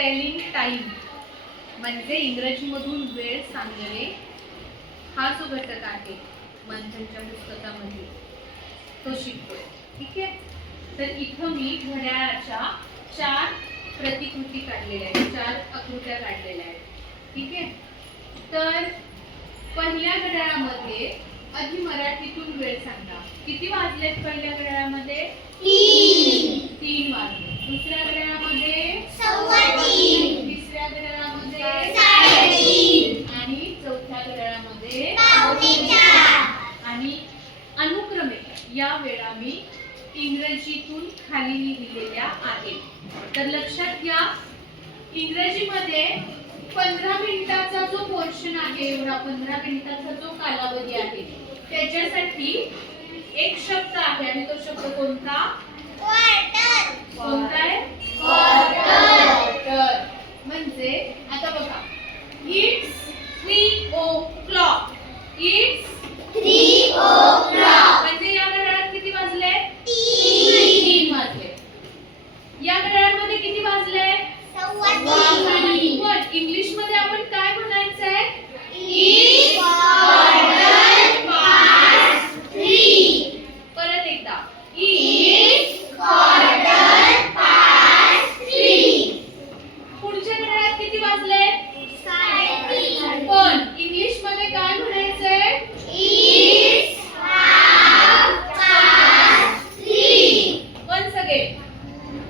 Telling time म्हणजे इंग्रजीमधून वेळ सांगणे हा जो घटक आहे मंथनच्या पुस्तकामध्ये तो शिकतोय. ठीक आहे. तर इथं मी घड्याळाच्या 4 प्रतिकृती काढलेल्या आहेत, 4 आकृत्या काढलेल्या आहेत. ठीक आहे. तर पहिल्या घड्याळामध्ये आधी मराठीतून वेळ सांगा. किती वाजलेत पहिल्या घड्याळामध्ये? 3 वाजले. दुसऱ्या घड्याळामध्ये 3:15. तिसऱ्या घड्याळामध्ये 3:30 आणि चौथ्या घड्याळामध्ये 4:15. आणि अनुक्रमे या वेळा मी इंग्रजीतून खाली लिहिलेल्या आहेत. तर लक्षात घ्या, इंग्रजीमध्ये 15 मिनिटाचा जो पोर्शन आहे, एवढा 15 मिनिटाचा जो कालावधी आहे, त्याच्यासाठी एक शब्द आहे आणि तो शब्द कोणता? क्वार्टर. कोणता आहे? क्वार्टर. म्हणजे आता बघा, इट्स 3 o'clock. It's 3 o'clock. म्हणजे या घड्याळात किती वाजले? 3 वाजले. या घड्याळामध्ये किती वाजले? 3:15. पण इंग्लिश मध्ये आपण काय म्हणायचंय? It's quarter past 3. परत एकदा, इट्स क्वार्टर पास्ट 3. पुढच्या घड्याळात किती वाजले? 3:30. पण इंग्लिश मध्ये काय म्हणायचंय? It's half past 3. Once again,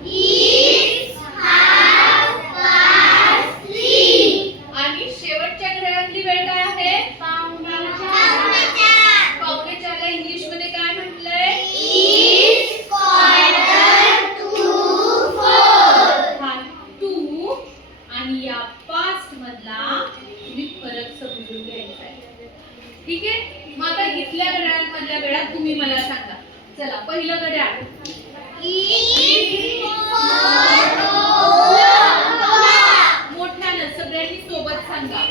it's half past 3. आणि शेवटच्या घड्याळातली वेळ काय आहे? पावणे 4. पावणे 4 ला इंग्लिश मध्ये काय म्हटलंय? It's quarter to 4. हा 2 आणि या पास्ट मधला तुम्ही फरक समजून घ्यायचा आहे. ठीक आहे. मग आता इथल्या घड्याळांमधल्या वेळा तुम्ही मला सांगा. चला, पहिलं घड्याळ. मोठ्यानं सगळ्यांनी सोबत सांगा.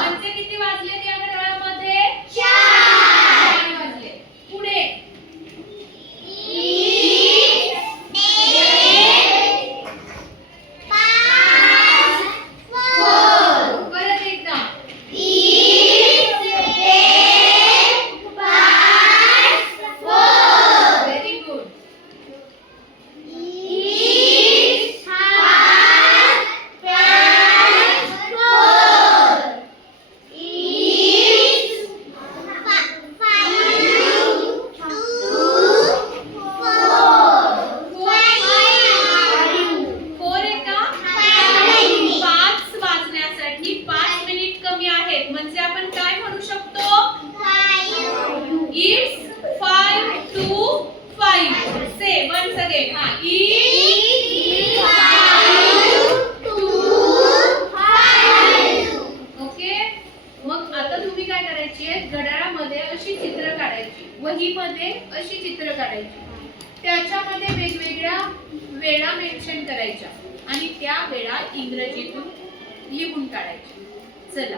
म्हणजे किती वाजले या घड्याळामध्ये? 4 वाजले. पुढे परत एकदा. Very good. म्हणजे आपण काय म्हणू शकतो? It's 5 to 5. Say once again. हा, इट्स 5 to 5. ओके. मग आता तुम्ही काय करायची आहे? घड्याळामध्ये अशी चित्र काढायची, वहीमध्ये अशी चित्र काढायची, त्याच्यामध्ये वेगवेगळ्या वेळा मेन्शन करायच्या आणि त्या वेळा इंग्रजीतून लिहून काढायच्या. चला.